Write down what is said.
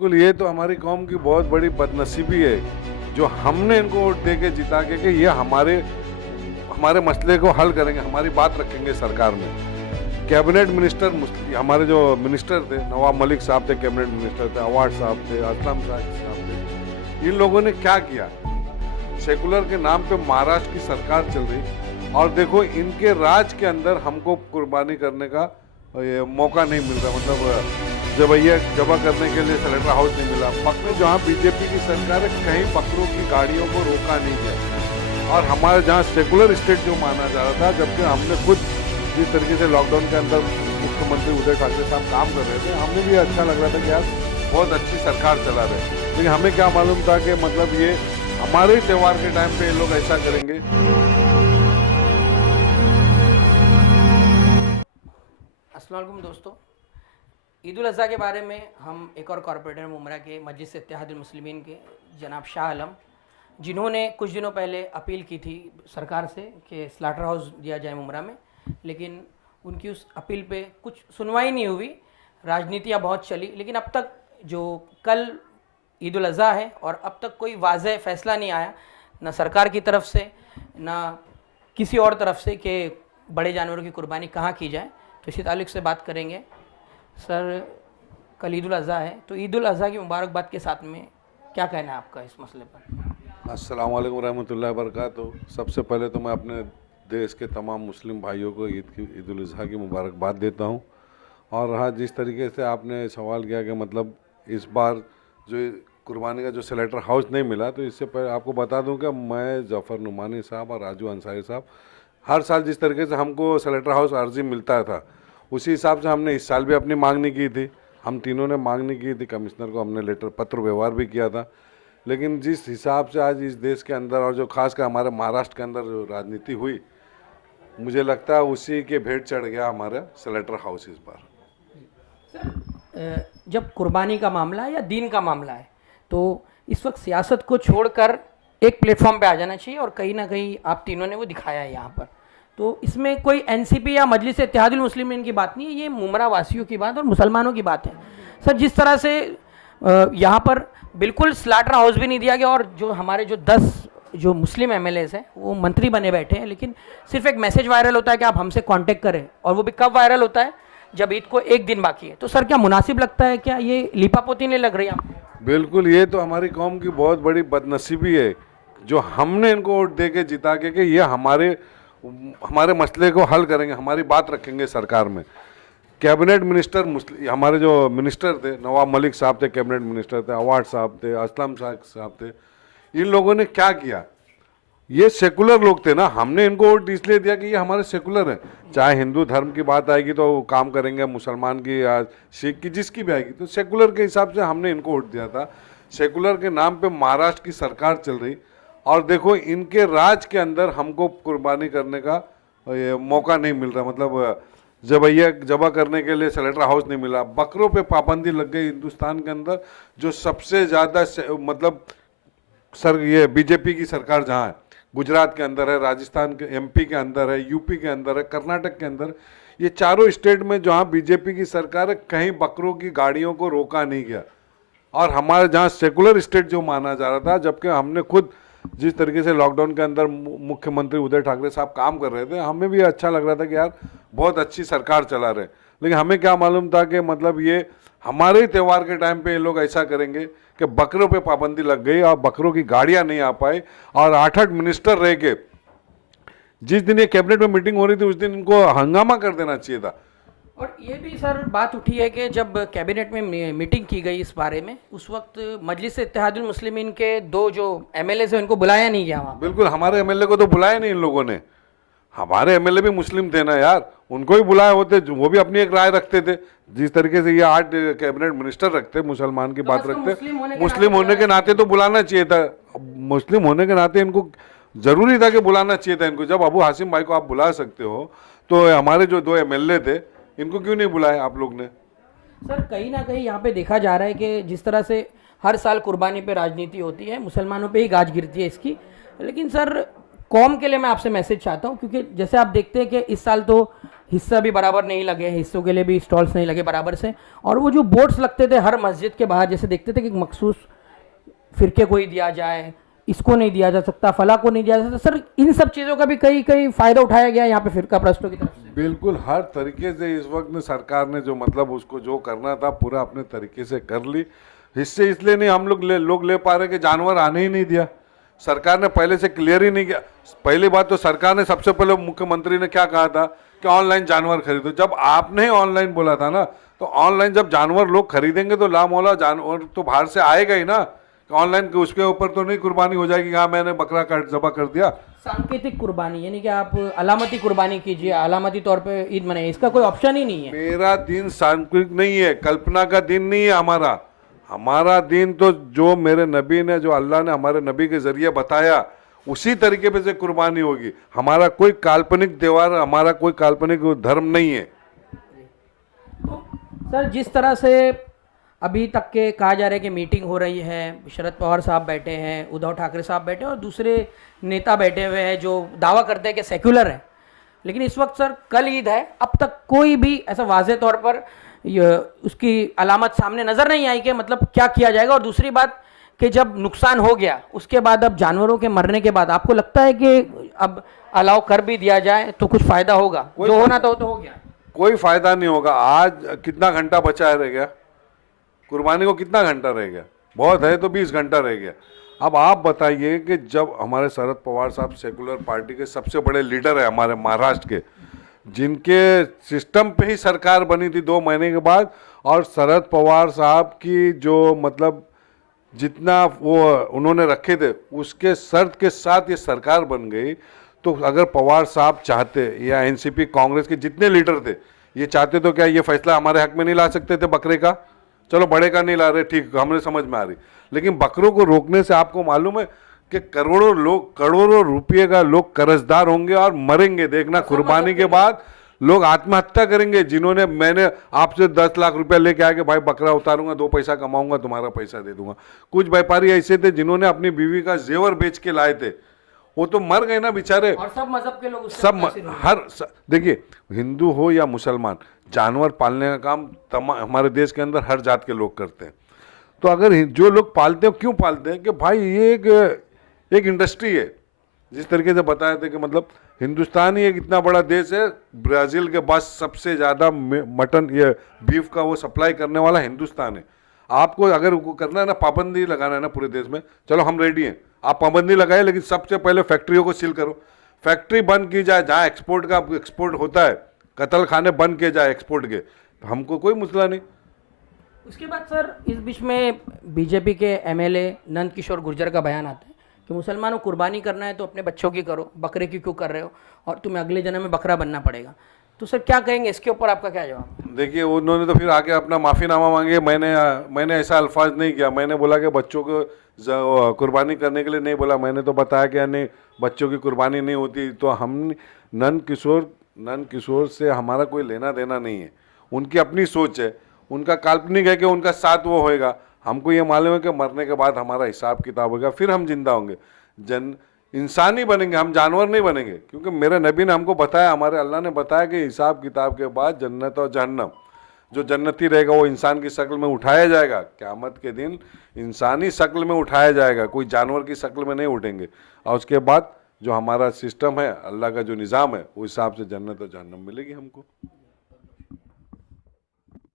बिल्कुल, ये तो हमारी कौम की बहुत बड़ी बदनसीबी है जो हमने इनको वोट दे के जिता के कि ये हमारे हमारे मसले को हल करेंगे, हमारी बात रखेंगे सरकार में। कैबिनेट मिनिस्टर हमारे जो मिनिस्टर थे, नवाब मलिक साहब थे, कैबिनेट मिनिस्टर थे, अवार्ड साहब थे, असलम साहब थे, इन लोगों ने क्या किया? सेकुलर के नाम पे महाराष्ट्र की सरकार चल रही और देखो इनके राज के अंदर हमको कुर्बानी करने का ये मौका नहीं मिल रहा। मतलब जब ये जमा करने के लिए सेलेक्टर हाउस नहीं मिला, बकरे जहाँ बीजेपी की सरकार है कहीं बकरों की गाड़ियों को रोका नहीं गया और हमारे जहाँ सेकुलर स्टेट जो माना जा रहा था, जबकि हमने खुद जिस तरीके से लॉकडाउन के अंदर मुख्यमंत्री उदय ठाकरे साहब काम कर रहे थे, हमें भी अच्छा लग रहा था कि यार बहुत अच्छी सरकार चला रहे, लेकिन हमें क्या मालूम था कि मतलब ये हमारे ही त्यौहार के टाइम पे ये लोग ऐसा करेंगे। अस्सलाम वालेकुम दोस्तों, ईद उल अज़हा के बारे में हम एक और कॉरपोरेटर मुमरा के मजलिस इत्तेहादुल मुस्लिमीन के जनाब शाह आलम, जिन्होंने कुछ दिनों पहले अपील की थी सरकार से कि स्लाटर हाउस दिया जाए मुमरा में, लेकिन उनकी उस अपील पे कुछ सुनवाई नहीं हुई। राजनीतियाँ बहुत चली, लेकिन अब तक जो कल ईद उल अज़हा है और अब तक कोई वाज़ेह फ़ैसला नहीं आया, ना सरकार की तरफ से ना किसी और तरफ से, कि बड़े जानवरों की कुर्बानी कहाँ की जाए। तो इसी ताल्लुक़ से बात करेंगे। सर, कल ईद उल अज़हा है, तो ईद उल अज़हा की मुबारकबाद के साथ में क्या कहना है आपका इस मसले पर? अस्सलाम वालेकुम रहमतुल्लाहि व बरकातुहू। सबसे पहले तो मैं अपने देश के तमाम मुस्लिम भाइयों को ईद उल अज़हा की मुबारकबाद देता हूं। और हाँ, जिस तरीके से आपने सवाल किया कि मतलब इस बार जो कुर्बानी का जो सेलेक्टर हाउस नहीं मिला, तो इससे पहले आपको बता दूं कि मैं जफ़र नुमानी साहब और राजू अंसारी साहब, हर साल जिस तरीके से हमको सेलेक्टर हाउस अर्जी मिलता था, उसी हिसाब से हमने इस साल भी अपनी मांगनी की थी। हम तीनों ने मांगनी की थी, कमिश्नर को हमने लेटर पत्र व्यवहार भी किया था। लेकिन जिस हिसाब से आज इस देश के अंदर और जो खासकर हमारे महाराष्ट्र के अंदर जो राजनीति हुई, मुझे लगता है उसी के भेंट चढ़ गया हमारा सेलेक्टर हाउस इस बार। जब कुर्बानी का मामला है या दीन का मामला है, तो इस वक्त सियासत को छोड़कर एक प्लेटफॉर्म पे आ जाना चाहिए, और कहीं ना कहीं आप तीनों ने वो दिखाया है यहाँ पर। तो इसमें कोई एनसीपी या मजलिस इत्तेहादुल मुस्लिमीन की बात नहीं है, ये मुमरा वासियों की बात और मुसलमानों की बात है। सर, जिस तरह से यहाँ पर बिल्कुल स्लाटर हाउस भी नहीं दिया गया, और जो हमारे जो 10 जो मुस्लिम एमएलएस हैं वो मंत्री बने बैठे हैं, लेकिन सिर्फ एक मैसेज वायरल होता है कि आप हमसे कांटेक्ट करें, और वो भी कब वायरल होता है? जब ईद को एक दिन बाकी है। तो सर, क्या मुनासिब लगता है? क्या ये लिपापोती नहीं लग रही आपको? बिल्कुल, ये तो हमारी कौम की बहुत बड़ी बदनसीबी है जो हमने इनको वोट दे के जिता के कि ये हमारे मसले को हल करेंगे, हमारी बात रखेंगे सरकार में। कैबिनेट मिनिस्टर हमारे जो मिनिस्टर थे, नवाब मलिक साहब थे, कैबिनेट मिनिस्टर थे, अवार्ड साहब थे, असलम साहब थे, इन लोगों ने क्या किया? ये सेकुलर लोग थे ना, हमने इनको वोट इसलिए दिया कि ये हमारे सेकुलर हैं। चाहे हिंदू धर्म की बात आएगी तो वो काम करेंगे, मुसलमान की या सिख की, जिसकी भी आएगी, तो सेकुलर के हिसाब से हमने इनको वोट दिया था। सेकुलर के नाम पे महाराष्ट्र की सरकार चल रही और देखो इनके राज के अंदर हमको कुर्बानी करने का ये मौका नहीं मिल रहा। मतलब जब ये जमा करने के लिए सेलेक्टर हाउस नहीं मिला, बकरों पे पाबंदी लग गई हिंदुस्तान के अंदर, जो सबसे ज़्यादा मतलब ये बीजेपी की सरकार जहाँ है, गुजरात के अंदर है, राजस्थान के एमपी के अंदर है, यूपी के अंदर है, कर्नाटक के अंदर, ये चारों स्टेट में जहाँ बीजेपी की सरकार है, कहीं बकरों की गाड़ियों को रोका नहीं गया। और हमारे जहाँ सेकुलर स्टेट जो माना जा रहा था, जबकि हमने खुद जिस तरीके से लॉकडाउन के अंदर मुख्यमंत्री उदय ठाकरे साहब काम कर रहे थे, हमें भी अच्छा लग रहा था कि यार बहुत अच्छी सरकार चला रहे, लेकिन हमें क्या मालूम था कि मतलब ये हमारे ही त्यौहार के टाइम पे ये लोग ऐसा करेंगे कि बकरों पे पाबंदी लग गई और बकरों की गाड़ियां नहीं आ पाई। और 8-8 मिनिस्टर रह के जिस दिन ये कैबिनेट में मीटिंग हो रही थी, उस दिन इनको हंगामा कर देना चाहिए था। और ये भी सर बात उठी है कि जब कैबिनेट में मीटिंग की गई इस बारे में, उस वक्त मजलिस इत्तेहादुल मुस्लिमीन के 2 जो एमएलएस हैं उनको बुलाया नहीं गया वहाँ। बिल्कुल, हमारे एमएलए को तो बुलाया नहीं इन लोगों ने। हमारे एमएलए भी मुस्लिम थे ना यार, उनको ही बुलाए होते, वो भी अपनी एक राय रखते थे। जिस तरीके से ये 8 कैबिनेट मिनिस्टर रखते, मुसलमान की बात रखते, मुस्लिम होने के नाते तो बुलाना चाहिए था। मुस्लिम होने के नाते इनको जरूरी था कि बुलाना चाहिए था इनको। जब अबू हासिम भाई को आप बुला सकते हो, तो हमारे जो 2 एमएलए थे, इनको क्यों नहीं बुलाया आप लोग ने? सर, कहीं ना कहीं यहाँ पे देखा जा रहा है कि जिस तरह से हर साल कुर्बानी पे राजनीति होती है, मुसलमानों पे ही गाज गिरती है इसकी। लेकिन सर, कौम के लिए मैं आपसे मैसेज चाहता हूँ, क्योंकि जैसे आप देखते हैं कि इस साल तो हिस्सा भी बराबर नहीं लगे, हिस्सों के लिए भी स्टॉल्स नहीं लगे बराबर से, और वो जो बोर्ड्स लगते थे हर मस्जिद के बाहर, जैसे देखते थे कि मखसूस फिरके को ही दिया जाए, इसको नहीं दिया जा सकता, फला को नहीं दिया जा सकता, सर इन सब चीज़ों का भी कई कई फ़ायदा उठाया गया यहाँ पे फिरका परस्तों की तरफ से। बिल्कुल हर तरीके से इस वक्त में सरकार ने जो मतलब उसको जो करना था पूरा अपने तरीके से कर ली। हिस्से इसलिए नहीं हम लोग ले पा रहे कि जानवर आने ही नहीं दिया, सरकार ने पहले से क्लियर ही नहीं किया। पहली बात तो सरकार ने सबसे पहले मुख्यमंत्री ने क्या कहा था कि ऑनलाइन जानवर खरीदो। जब आपने ऑनलाइन बोला था ना, तो ऑनलाइन जब जानवर लोग खरीदेंगे तो लामौला जानवर तो बाहर से आएगा ही ना। ऑनलाइन के उसके ऊपर तो नहीं कुर्बानी हो जाएगी, हाँ मैंने बकरा काट जबा कर दिया। सांकेतिक कुर्बानी यानी कि आप अलामती कुर्बानी कीजिए, अलामती तौर पे ईद मनाइए, इसका कोई ऑप्शन ही नहीं है। मेरा दिन सांस्कृतिक नहीं है, कल्पना का दिन नहीं है हमारा दिन तो जो मेरे नबी ने, जो अल्लाह ने हमारे नबी के जरिए बताया उसी तरीके पे से कुर्बानी होगी। हमारा कोई काल्पनिक त्योहार, हमारा कोई काल्पनिक धर्म नहीं है। तो सर जिस तरह से अभी तक के कहा जा रहा है कि मीटिंग हो रही है, शरद पवार साहब बैठे हैं, उद्धव ठाकरे साहब बैठे हैं और दूसरे नेता बैठे हुए हैं जो दावा करते हैं कि सेक्युलर है, लेकिन इस वक्त सर कल ईद है, अब तक कोई भी ऐसा वाज़ेह तौर पर उसकी अलामत सामने नज़र नहीं आई कि मतलब क्या किया जाएगा। और दूसरी बात कि जब नुकसान हो गया उसके बाद, अब जानवरों के मरने के बाद आपको लगता है कि अब अलाउ कर भी दिया जाए तो कुछ फ़ायदा होगा? जो होना था वो तो हो गया, कोई फ़ायदा नहीं होगा। आज कितना घंटा बचा रह गया कुर्बानी को, कितना घंटा रह गया? बहुत है तो 20 घंटा रह गया। अब आप बताइए कि जब हमारे शरद पवार साहब सेकुलर पार्टी के सबसे बड़े लीडर है हमारे महाराष्ट्र के, जिनके सिस्टम पे ही सरकार बनी थी 2 महीने के बाद, और शरद पवार साहब की जो मतलब जितना वो उन्होंने रखे थे उसके शर्त के साथ ये सरकार बन गई, तो अगर पवार साहब चाहते या एनसीपी कांग्रेस के जितने लीडर थे ये चाहते तो क्या ये फैसला हमारे हक में नहीं ला सकते थे? बकरे का, चलो बड़े का नहीं ला रहे, ठीक, हमें समझ में आ रही, लेकिन बकरों को रोकने से आपको मालूम है कि करोड़ों रुपये का लोग कर्जदार होंगे और मरेंगे। देखना कुर्बानी के बाद लोग आत्महत्या करेंगे। जिन्होंने, मैंने आपसे 10 लाख रुपया लेके आके भाई बकरा उतारूंगा, 2 पैसा कमाऊंगा, तुम्हारा पैसा दे दूंगा। कुछ व्यापारी ऐसे थे जिन्होंने अपनी बीवी का जेवर बेच के लाए थे, वो तो मर गए ना बेचारे। और सब मजहब के लोग देखिए हिंदू हो या मुसलमान, जानवर पालने का काम हमारे देश के अंदर हर जात के लोग करते हैं। तो अगर जो लोग पालते हैं, क्यों पालते हैं कि भाई ये एक इंडस्ट्री है। जिस तरीके से बताया था कि मतलब हिंदुस्तान ही एक इतना बड़ा देश है, ब्राज़ील के बाद सबसे ज़्यादा मटन या बीफ का वो सप्लाई करने वाला हिंदुस्तान है। आपको अगर करना है ना, पाबंदी लगाना है ना पूरे देश में, चलो हम रेडी हैं, आप पाबंदी लगाए, लेकिन सबसे पहले फैक्ट्रियों को सील करो, फैक्ट्री बंद की जाए, जहाँ एक्सपोर्ट होता है, कत्ल खाने बंद किए जाए एक्सपोर्ट के, हमको कोई मसला नहीं। उसके बाद सर इस बीच में बीजेपी के एमएलए नंद किशोर गुर्जर का बयान आता है कि मुसलमानों को कुर्बानी करना है तो अपने बच्चों की करो, बकरे की क्यों कर रहे हो, और तुम्हें अगले जन्म में बकरा बनना पड़ेगा। तो सर क्या कहेंगे इसके ऊपर, आपका क्या जवाब? देखिए उन्होंने तो फिर आके अपना माफ़ीनामा मांगे। मैंने ऐसा अल्फाज नहीं किया, मैंने बोला कि बच्चों को कुर्बानी करने के लिए नहीं बोला, मैंने तो बताया कि नहीं बच्चों की कुर्बानी नहीं होती। तो हम नंद किशोर से हमारा कोई लेना देना नहीं है, उनकी अपनी सोच है, उनका काल्पनिक है कि उनका साथ वो होएगा। हमको ये मालूम है कि मरने के बाद हमारा हिसाब किताब होगा, फिर हम जिंदा होंगे, इंसान ही बनेंगे, हम जानवर नहीं बनेंगे। क्योंकि मेरे नबी ने हमको बताया, हमारे अल्लाह ने बताया कि हिसाब किताब के बाद जन्नत और जहन्नम, जो जन्नती रहेगा वो इंसान की शक्ल में उठाया जाएगा, क़यामत के दिन इंसानी शक्ल में उठाया जाएगा, कोई जानवर की शक्ल में नहीं उठेंगे। और उसके बाद जो हमारा सिस्टम है, अल्लाह का जो निज़ाम है, उस हिसाब से जन्नत और जहन्नम मिलेगी हमको।